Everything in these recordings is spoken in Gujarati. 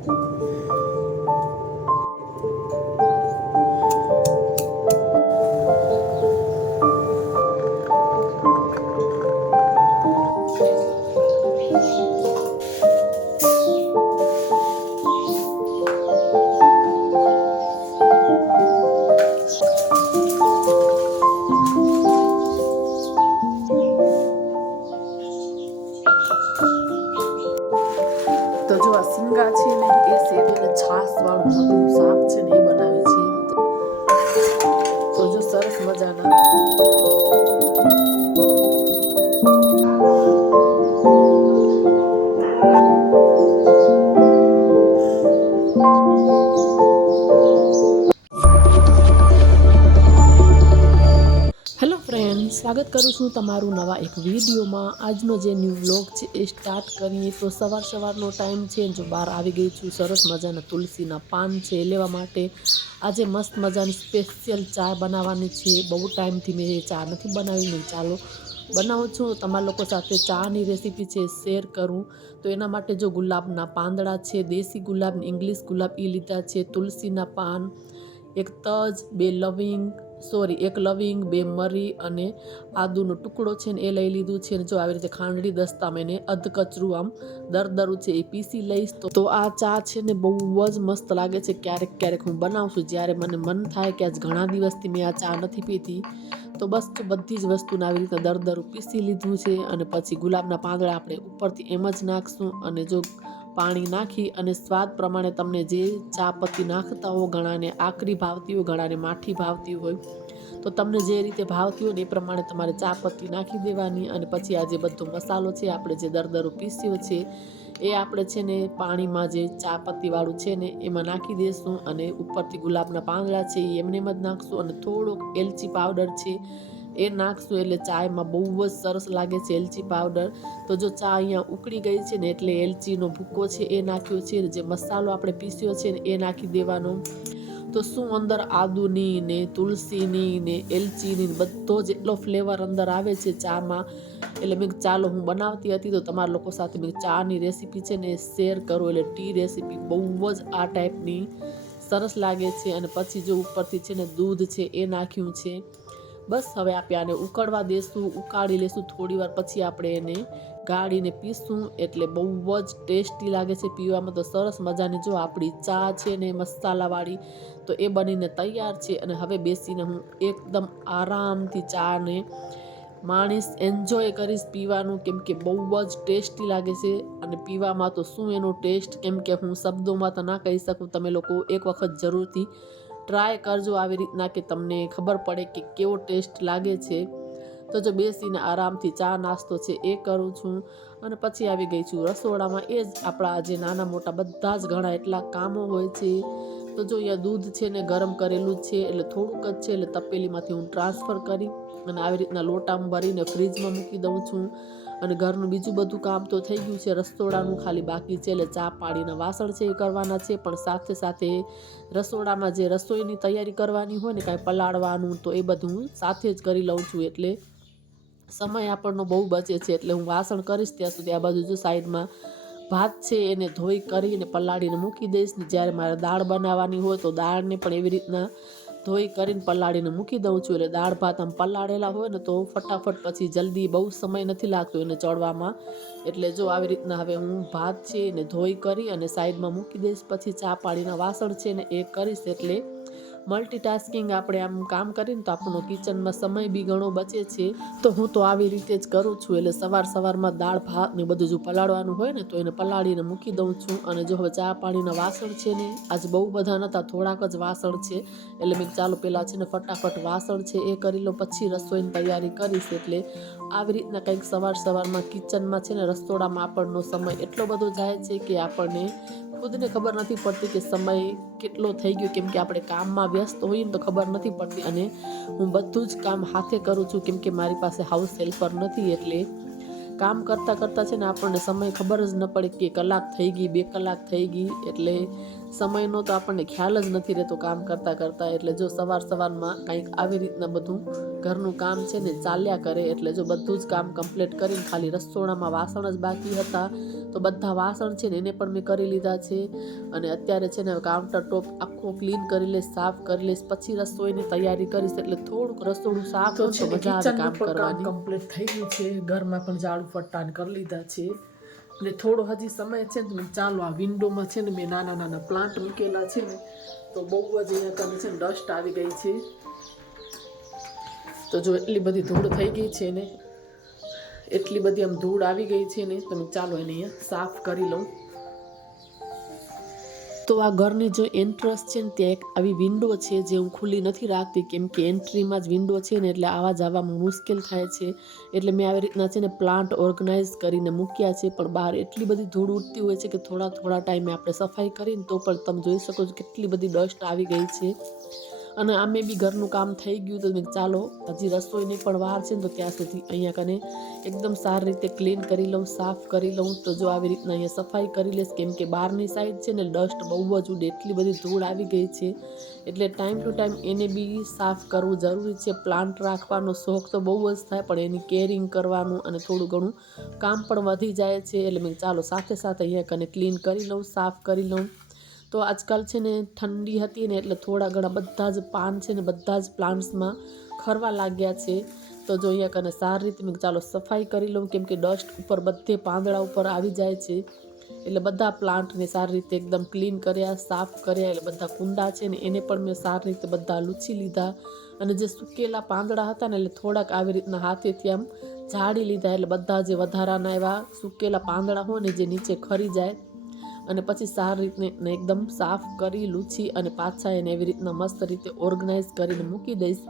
તો જો આ સિંગા છે ને એ સેવ અને છાશ વાળું બધું શાક છે ને એ બનાવે છે. તો જો સરસ મજાના હેલો ફ્રેન્ડ, સ્વાગત કરું છું તમારું નવા એક વિડીયોમાં. આજનો જે ન્યૂ વ્લોગ છે એ સ્ટાર્ટ કરીએ. તો સવારનો ટાઈમ છે, જો બહાર આવી ગઈ છું. સરસ મજાના તુલસીના પાન છે લેવા માટે. આજે મસ્ત મજાની સ્પેશિયલ ચા બનાવવાની છે. બહુ ટાઈમથી મેં ચા નથી બનાવી, મેં ચાલો બનાવું છું. તમારા લોકો સાથે ચાની રેસીપી છે શેર કરું. તો એના માટે જો ગુલાબના પાંદડા છે, દેશી ગુલાબ, ઇંગ્લિશ ગુલાબ એ લીધા છે, તુલસીના પાન, એક તજ, એક લવિંગ, 2 મરી અને આદુનો ટુકડો છે ને એ લઈ લીધું છે. જો આવી રીતે ખાંડડી દસ્તામાં એને અધકચરું આમ દરદરું છે એ પીસી લઈશ. તો આ ચા છે ને બહુ જ મસ્ત લાગે છે. ક્યારેક ક્યારેક હું બનાવું છું, જ્યારે મને મન થાય કે આજ ઘણા દિવસથી મેં આ ચા નથી પીતી. તો બસ બધી જ વસ્તુને આવી રીતે દરદરું પીસી લીધું છે. અને પછી ગુલાબના પાંદડા આપણે ઉપરથી એમ જ નાખશું. અને જો પાણી નાખી અને સ્વાદ પ્રમાણે તમને જે ચા પત્તી નાખતા હો, ઘણાને આકરી ભાવતી હોય, ઘણાને માઠી ભાવતી હોય, તો તમને જે રીતે ભાવતી હોય ને એ પ્રમાણે તમારે ચા પત્તી નાખી દેવાની. અને પછી આ જે બધો મસાલો છે આપણે જે દરદરું પીસ્યો છે એ આપણે છે ને પાણીમાં જે ચા પત્તીવાળું છે ને એમાં નાખી દઈશું. અને ઉપરથી ગુલાબના પાંદડા છે એ એમને જ નાખશું. અને થોડોક એલચી પાવડર છે એ નાખશું, એટલે ચાયમાં બહુ જ સરસ લાગે છે એલચી પાવડર. તો જો ચા અહીંયા ઉકળી ગઈ છે ને એટલે એલચીનો ભૂકો છે એ નાખ્યો છે. જે મસાલો આપણે પીસ્યો છે ને એ નાખી દેવાનો. તો શું અંદર આદુની ને તુલસીની ને એલચીની બધો જ એટલો ફ્લેવર અંદર આવે છે ચામાં. એટલે મેં ચાલો હું બનાવતી હતી તો તમારા લોકો સાથે મેં ચાની રેસીપી છે ને શેર કરું. એટલે ટી રેસીપી બહુ જ આ ટાઈપની સરસ લાગે છે. અને પછી જો ઉપરથી છે ને દૂધ છે એ નાખ્યું છે. બસ હવે આપણે આને ઉકળવા દેશું, ઉકાળી લેશું થોડી વાર. પછી આપણે એને ગાળીને પીશું, એટલે બહુ જ ટેસ્ટી લાગે છે પીવામાં. તો સરસ મજાની જો આપણી ચા છે ને મસાલાવાળી તો એ બનીને તૈયાર છે. અને હવે બેસીને હું એકદમ આરામથી ચાને માણીશ, એન્જોય કરીશ પીવાનું, કેમ કે બહુ જ ટેસ્ટી લાગે છે. અને પીવામાં તો શું એનો ટેસ્ટ, કેમ કે હું શબ્દોમાં તો ના કહી શકું. તમે લોકો એક વખત જરૂરથી ટ્રાય કરજો આવી રીતના, કે તમને ખબર પડે કે કેવો ટેસ્ટ લાગે છે. તો જો બેસીને આરામથી ચા નાસ્તો છે એ કરું છું. અને પછી આવી ગઈ છું રસોડામાં. એ જ આપણા જે નાના મોટા બધા જ ઘણા એટલા કામો હોય છે. તો જો અહીંયા દૂધ છે ને ગરમ કરેલું છે, એટલે થોડુંક જ છે, એટલે તપેલીમાંથી હું ટ્રાન્સફર કરી અને આવી રીતના લોટામાં ભરીને ફ્રીજમાં મૂકી દઉં છું. અને ઘરનું બીજું બધું કામ તો થઈ ગયું છે, રસોડાનું ખાલી બાકી છે. એટલે ચા પાણીના વાસણ છે એ કરવાના છે, પણ સાથે સાથે રસોડામાં જે રસોઈની તૈયારી કરવાની હોય ને, કાંઈ પલાળવાનું, તો એ બધું હું સાથે જ કરી લઉં છું. એટલે સમય આપણનો બહુ બચે છે. એટલે હું વાસણ કરીશ ત્યાં સુધી આ બાજુ જો સાઈડમાં ભાત છે એને ધોઈ કરીને પલાળીને મૂકી દઈશ. ને જ્યારે મારે દાળ બનાવવાની હોય તો દાળને પણ એવી રીતના ધોઈ કરીને પલાળીને મૂકી દઉં છું. એટલે દાળ ભાત આમ પલાળેલા હોય ને તો ફટાફટ પછી જલ્દી બહુ સમય નથી લાગતો એને ચડવામાં. એટલે જો આવી રીતના હવે હું ભાત છે એને ધોઈ કરી અને સાઈડમાં મૂકી દઈશ. પછી ચા પાણીના વાસણ છે ને એ કરીશ. એટલે મલ્ટીટાસ્કિંગ આપણે આમ કામ કરીને તો આપણો કિચનમાં સમય બી ઘણો બચે છે. તો હું તો આવી રીતે જ કરું છું. એટલે સવારમાં દાળ ભાત ને બધું જો પલાળવાનું હોય ને તો એને પલાળીને મૂકી દઉં છું. અને જો હવે ચા પાણીના વાસણ છે ને આજ બહુ બધા નહોતા, થોડાક જ વાસણ છે. એટલે મેં ચાલો પહેલાં છે ને ફટાફટ વાસણ છે એ કરી લો, પછી રસોઈની તૈયારી કરીશ. એટલે આવી રીતના કંઈક સવારમાં કિચનમાં છે ને રસોડામાં આપણનો સમય એટલો બધો જાય છે કે આપણને ખુદને ખબર નથી પડતી કે સમય કેટલો થઈ ગયો, કેમ કે આપણે કામમાં વ્યસ્ત હોઈએ ને તો ખબર નથી પડતી. અને હું બધું જ કામ હાથે કરું છું, કેમ કે મારી પાસે હાઉસ હેલ્પર નથી. એટલે કામ કરતાં છે ને આપણને સમય ખબર જ ન પડે કે કલાક થઈ ગઈ, 2 કલાક થઈ ગઈ. એટલે સમયનો તો આપણને ખ્યાલ જ નથી રહેતો કામ કરતાં કરતાં. એટલે જો સવારમાં કંઈક આવી રીતના બધું ઘરનું કામ છે ને ચાલ્યા કરે. એટલે જો બધું જ કામ કમ્પ્લીટ કરીને ખાલી રસોડામાં વાસણ જ બાકી હતા તો બધા વાસણ છે ને એને પણ મેં કરી લીધા છે. અને અત્યારે છે ને કાઉન્ટર ટોપ આખો ક્લીન કરી લઈશ, સાફ કરી લઈશ, પછી રસોઈની તૈયારી કરીશ. એટલે થોડુંક રસોડું સાફ હોય તો મજા આવે કામ કરવાની. કમ્પ્લીટ થઈ ગયું છે, ઘરમાં પણ ઝાડુ ફટાન કરી લીધા છે. અને થોડો હજી સમય છે ને ચાલો આ વિન્ડોમાં છે ને મેં નાના પ્લાન્ટ મૂકેલા છે ને તો બહુ જ અહીંયા કને છે ને ડસ્ટ આવી ગઈ છે. તો જો એટલી બધી ધૂળ થઈ ગઈ છે ને, એટલી બધી આમ ધૂળ આવી ગઈ છે ને, તમે ચાલો એને અહીંયા સાફ કરી લઉં. તો આ ઘરની જો એન્ટ્રન્સ છે ને ત્યાં એક આવી વિન્ડો છે જે હું ખુલ્લી નથી રાખતી, કેમ કે એન્ટ્રીમાં જ વિન્ડો છે ને એટલે આવા જવામાં મુશ્કેલ થાય છે. એટલે મેં આવી રીતના છે ને પ્લાન્ટ ઓર્ગનાઇઝ કરીને મૂક્યા છે. પણ બહાર એટલી બધી ધૂળ ઉડતી હોય છે કે થોડા ટાઈમે આપણે સફાઈ કરીને તો પણ તમે જોઈ શકો છો કેટલી બધી ડસ્ટ આવી ગઈ છે. અને આમે બી ઘરનું કામ થઈ ગયું તો મેં ચાલો હજી રસોઈની પણ વાર છે ને તો ત્યાં સુધી અહીંયા કને એકદમ સારી રીતે ક્લીન કરી લઉં, સાફ કરી લઉં. તો જો આવી રીતના અહીંયા સફાઈ કરી લઈશ, કેમ કે બહારની સાઈડ છે ને ડસ્ટ બહુ જ ઉડે, એટલી બધી ધૂળ આવી ગઈ છે. એટલે ટાઈમ ટુ ટાઈમ એને બી સાફ કરવું જરૂરી છે. પ્લાન્ટ રાખવાનો શોખ તો બહુ જ થાય, પણ એની કેરિંગ કરવાનું અને થોડું ઘણું કામ પણ વધી જાય છે. એટલે મેં ચાલો સાથે અહીંયા કને ક્લીન કરી લઉં, સાફ કરી લઉં. તો આજકાલ છે ને ઠંડી હતી ને એટલે થોડા ઘણા બધા જ પાન છે ને બધા જ પ્લાન્ટ્સમાં ખરવા લાગ્યા છે. તો જો અહીંયા કને સારી રીતે મેં ચાલો સફાઈ કરી લઉં, કેમ કે ડસ્ટ ઉપર બધે પાંદડા ઉપર આવી જાય છે. એટલે બધા પ્લાન્ટને સારી રીતે એકદમ ક્લીન કર્યા, સાફ કર્યા. એટલે બધા કુંડા છે ને એને પણ મેં સારી રીતે બધા લૂછી લીધા. અને જે સૂકેલા પાંદડા હતા ને એટલે થોડાક આવી રીતના હાથેથી આમ ઝાડી લીધા. એટલે બધા જે વધારાના એવા સૂકેલા પાંદડા હોય ને જે નીચે ખરી જાય. અને પછી સારી રીતને એકદમ સાફ કરી લૂછી અને પાછા એને એવી રીતના મસ્ત રીતે ઓર્ગનાઇઝ કરીને મૂકી દઈશ.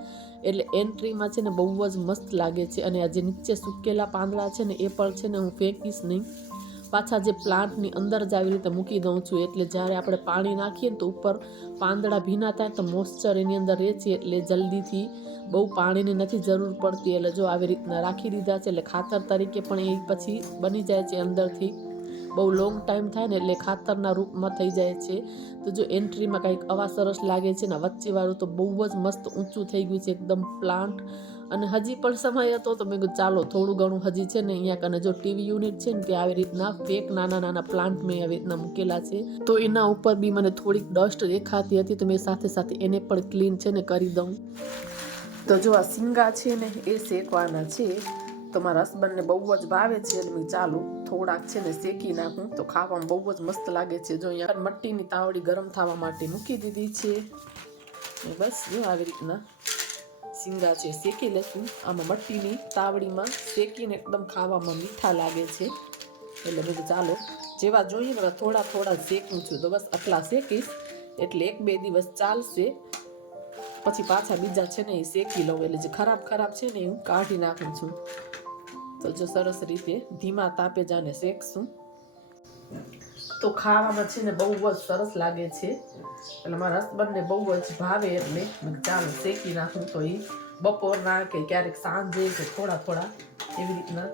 એટલે એન્ટ્રીમાં છે ને બહુ જ મસ્ત લાગે છે. અને આ જે નીચે સૂકેલા પાંદડા છે ને એ પણ છે ને હું ફેંકીશ નહીં, પાછા જે પ્લાન્ટની અંદર જ આવી રીતે મૂકી દઉં છું. એટલે જ્યારે આપણે પાણી નાખીએ ને તો ઉપર પાંદડા ભીના થાય તો મોઇસ્ચર એની અંદર રહે છે, એટલે જલ્દીથી બહુ પાણીની નથી જરૂર પડતી. એટલે જો આવી રીતના રાખી દીધા છે એટલે ખાતર તરીકે પણ એ પછી બની જાય છે. અંદરથી બહુ લોંગ ટાઈમ થાય ને એટલે ખાતરના રૂપમાં થઈ જાય છે. તો જો એન્ટ્રીમાં કંઈક આવા સરસ લાગે છે ને વચ્ચેવાળું તો બહુ જ મસ્ત ઊંચું થઈ ગયું છે એકદમ પ્લાન્ટ. અને હજી પણ સમય હતો તો મેં કીધું ચાલો થોડું ઘણું હજી છે ને અહીંયા કને જો ટીવી યુનિટ છે ને ત્યાં આવી રીતના ફેક નાના પ્લાન્ટ મેં આવી રીતના મૂકેલા છે. તો એના ઉપર બી મને થોડીક ડસ્ટ દેખાતી હતી તો મેં સાથે એને પણ ક્લીન છે ને કરી દઉં. તો જો આ સિંગા છે ને એ શેકવાના છે. તો મારા હસબન્ડને બહુ જ ભાવે છે એટલે મેં ચાલો થોડાક છે ને શેકી નાખું તો ખાવામાં બહુ જ મસ્ત લાગે છે. જો અહીંયા મટ્ટીની તાવડી ગરમ થવા માટે મૂકી દીધી છે. બસ જો આવી રીતના સિંગા છે શેકી લેશું. આમાં મટ્ટીની તાવડીમાં શેકીને એકદમ ખાવામાં મીઠા લાગે છે. એટલે બધું ચાલો જેવા જોઈએ ને થોડા શેકું છું. તો બસ આટલા શેકીશ એટલે 1-2 દિવસ ચાલશે. પછી પાછા બીજા છે ને એ શેકી લઉં. એટલે જે ખરાબ છે ને હું કાઢી નાખું છું. તો જો સરસ રીતે ધીમા તાપે જાને શેકશું તો ખાવામાં છે ને બહુ જ સરસ લાગે છે. એટલે મારા હસબન્ડને બહુ જ ભાવે એટલે ચાલો શેકી નાખું. તો એ બપોરના કે ક્યારેક સાંજે કે થોડા એવી રીતના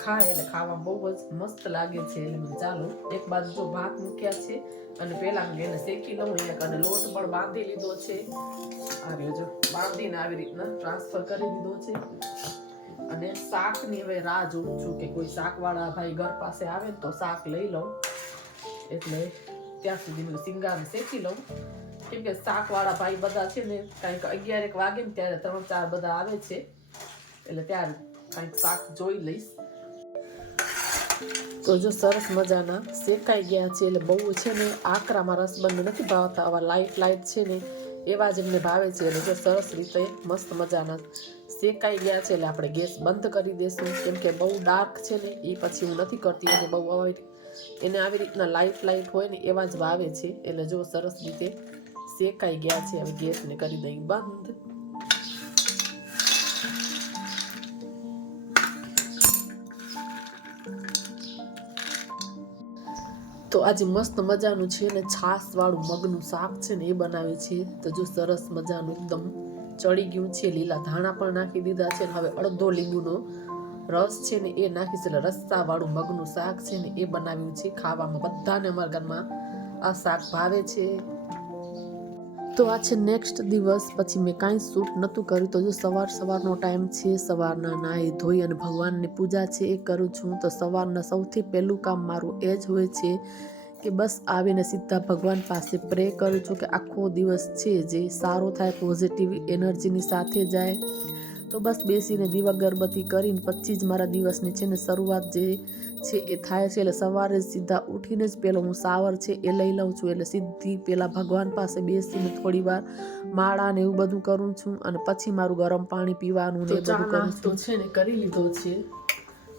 ખાય એટલે ખાવામાં બહુ જ મસ્ત લાગે છે. એટલે ચાલો એક બાજુ જો ભાત મૂક્યા છે અને પહેલા એને શેકી લઉં. અહીંયા અને લોટ પણ બાંધી લીધો છે. આવ્યો જો બાંધીને આવી રીતના ટ્રાન્સફર કરી દીધો છે. અને શાકની હવે રાહ જોઉં છું કે કોઈ શાકવાળા ભાઈ ઘર પાસે આવે ને તો શાક લઈ લઉં. એટલે ત્યાં સુધી મેં સિંગાને શેકી લઉં, કેમ કે શાકવાળા ભાઈ બધા છે ને કંઈક 11-1 વાગે ને ત્યારે 3-4 બધા આવે છે. એટલે ત્યારે કંઈક શાક જોઈ લઈશ. તો જો સરસ મજાના શેકાઈ ગયા છે. એટલે બહુ છે ને આકરા મારા હસબન્ડને નથી ભાવતા, આવા લાઇટ છે ને એવા જ એમને ભાવે છે. એટલે જો સરસ રીતે મસ્ત મજાના શેકાઈ ગયા છે. એટલે આપણે ગેસ બંધ કરી દઈશું, કેમ કે બહુ ડાર્ક છે ને એ પછી હું નથી કરતી. એને બહુ અવોઇડ, એને આવી રીતના લાઇટ હોય ને એવા જ ભાવે છે. એટલે જો સરસ રીતે શેકાઈ ગયા છે. હવે ગેસને કરી દઈ બંધ. તો આજે મસ્ત મજાનું છે ને છાશવાળું મગનું શાક છે ને એ બનાવે છે. તો જો સરસ મજાનું એકદમ ચડી ગયું છે. લીલા ધાણા પણ નાખી દીધા છે. હવે અડધો લીંબુનો રસ છે ને એ નાખીશ. એટલે રસ્સાવાળું મગનું શાક છે ને એ બનાવ્યું છે. ખાવામાં બધાને અમારા ઘરમાં આ શાક ભાવે છે. તો આ છે નેક્સ્ટ દિવસ. પછી મેં કાંઈ શૂટ નહોતું કર્યું. તો જો સવારનો ટાઈમ છે, સવારના નાહી ધોઈ અને ભગવાનની પૂજા છે એ કરું છું. તો સવારના સૌથી પહેલું કામ મારું એ જ હોય છે કે બસ આવીને સીધા ભગવાન પાસે પ્રે કરું છું કે આખો દિવસ છે જે સારો થાય, પોઝિટિવ એનર્જીની સાથે જાય. તો બસ બેસીને દીવા અગરબત્તી કરીને પછી જ મારા દિવસની છે ને શરૂઆત જે છે એ થાય છે. એટલે સવારે સીધા ઉઠીને જ પહેલો હું શાવર છે એ લઈ લઉં છું. એટલે સીધી પહેલાં ભગવાન પાસે બેસીને થોડી વાર માળા ને એવું બધું કરું છું અને પછી મારું ગરમ પાણી પીવાનું ને એ બધું કરું છું. છે ને કરી લીધો છે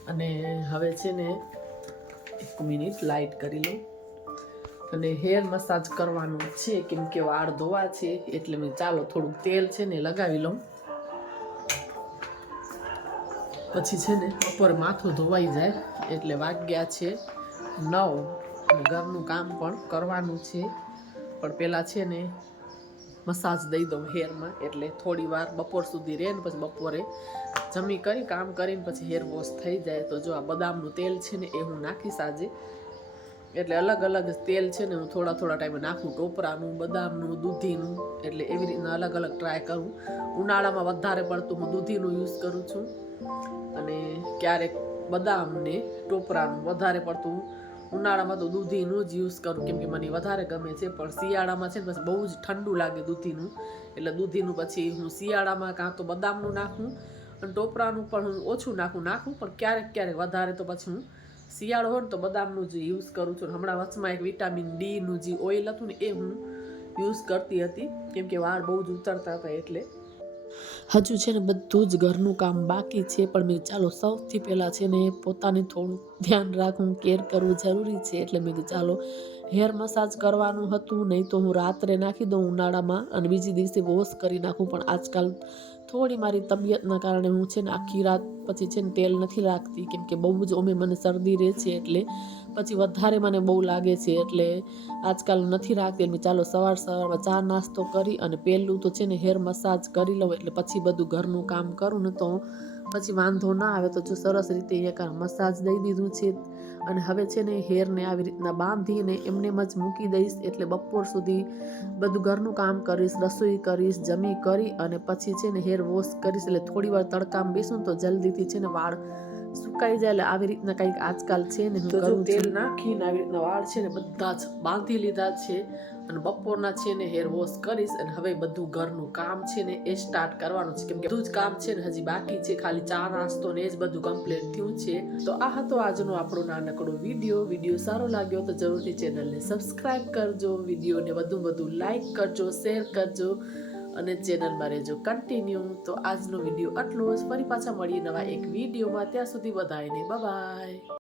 અને હવે છે ને 1 મિનિટ લાઇટ કરી લઉં અને હેર મસાજ કરવાનું છે કેમ કે વાળ ધોવા છે. એટલે મેં ચાલો થોડુંક તેલ છે ને લગાવી લઉં, પછી છે ને બપોરે માથું ધોવાઈ જાય. એટલે વાગ્યા છે 9 અને ઘરનું કામ પણ કરવાનું છે. પણ પહેલાં છે ને મસાજ દઈ દઉં હેરમાં. એટલે થોડી વાર બપોર સુધી રહે ને પછી બપોરે જમી કરી કામ કરીને પછી હેર વોશ થઈ જાય. તો જો આ બદામનું તેલ છે ને એ હું નાખીશ આજે. એટલે અલગ અલગ તેલ છે ને હું થોડા ટાઈમે નાખું, ટોપરાનું, બદામનું, દૂધીનું. એટલે એવી રીતના અલગ અલગ ટ્રાય કરું. ઉનાળામાં વધારે પડતું હું દૂધીનું યુઝ કરું છું અને ક્યારેક બદામ ને ટોપરાનું. વધારે પડતું ઉનાળામાં તો દૂધીનું જ યુઝ કરું કેમ કે મને વધારે ગમે છે. પણ શિયાળામાં છે ને પછી બહુ જ ઠંડુ લાગે દૂધીનું. એટલે દૂધીનું પછી હું શિયાળામાં કાં તો બદામનું નાખું અને ટોપરાનું પણ હું ઓછું નાખું પણ ક્યારેક વધારે તો પછી હું શિયાળો હોય ને તો બદામનું જ યુઝ કરું છું. હમણાં વચમાં એક વિટામિન ડીનું જે ઓઇલ હતું ને એ હું યુઝ કરતી હતી કેમ કે વાળ બહુ જ ઉતરતા હતા. એટલે હજુ છે ને બધું જ ઘરનું કામ બાકી છે. પણ મેં ચાલો સૌથી પહેલાં છે ને પોતાને થોડું ધ્યાન રાખવું, કેર કરવું જરૂરી છે. એટલે મેં ચાલો હેર મસાજ કરવાનું હતું, નહીં તો હું રાત્રે નાખી દઉં ઉનાળામાં અને બીજી દિવસે વોશ કરી નાખું. પણ આજકાલ થોડી મારી તબિયતના કારણે હું છે ને આખી રાત પછી છે ને તેલ નથી રાખતી કેમ કે બહુ જ મને શરદી રહે છે. એટલે પછી વધારે મને બહુ લાગે છે. એટલે આજકાલ નથી રાખતી. એટલે ચાલો સવારમાં ચા નાસ્તો કરી અને પહેલું તો છે ને હેર મસાજ કરી લઉં. એટલે પછી બધું ઘરનું કામ કરું ને તો પછી વાંધો ના આવે. તો જો સરસ રીતે અહીંયા મસાજ દઈ દીધું છે અને હવે છે ને હેરને આવી રીતના બાંધીને એમને જ મૂકી દઈશ. એટલે બપોર સુધી બધું ઘરનું કામ કરીશ, રસોઈ કરીશ, જમી કરી અને પછી છે ને હેર વોશ કરીશ. એટલે થોડી વાર તડકામાં બેસું તો જલ્દીથી છે ને વાળ સુકાઈ જાય. એટલે આવી રીતના કંઈક આજકાલ છે ને હું કરું. તેલ નાખીને આવી રીતના વાળ છે ને બધા જ બાંધી લીધા છે અને બપોરના છે ને હેર વોશ કરીશ. અને હવે બધું ઘરનું કામ છે ને એ સ્ટાર્ટ કરવાનું છે કેમ કે બધું જ કામ છે ને હજી બાકી છે. ખાલી ચા નાસ્તો ને એ જ બધું કમ્પ્લીટ થયું છે. તો આ હતો આજનો આપણો નાનકડો વિડીયો સારો લાગ્યો તો જરૂરથી ચેનલને સબસ્ક્રાઇબ કરજો, વિડીયોને વધુ લાઈક કરજો, શેર કરજો અને ચેનલમાં રહેજો કન્ટિન્યુ. તો આજનો વિડીયો આટલો જ. ફરી પાછા મળીએ નવા એક વિડીયોમાં. ત્યાં સુધી બધાને બાય બાય.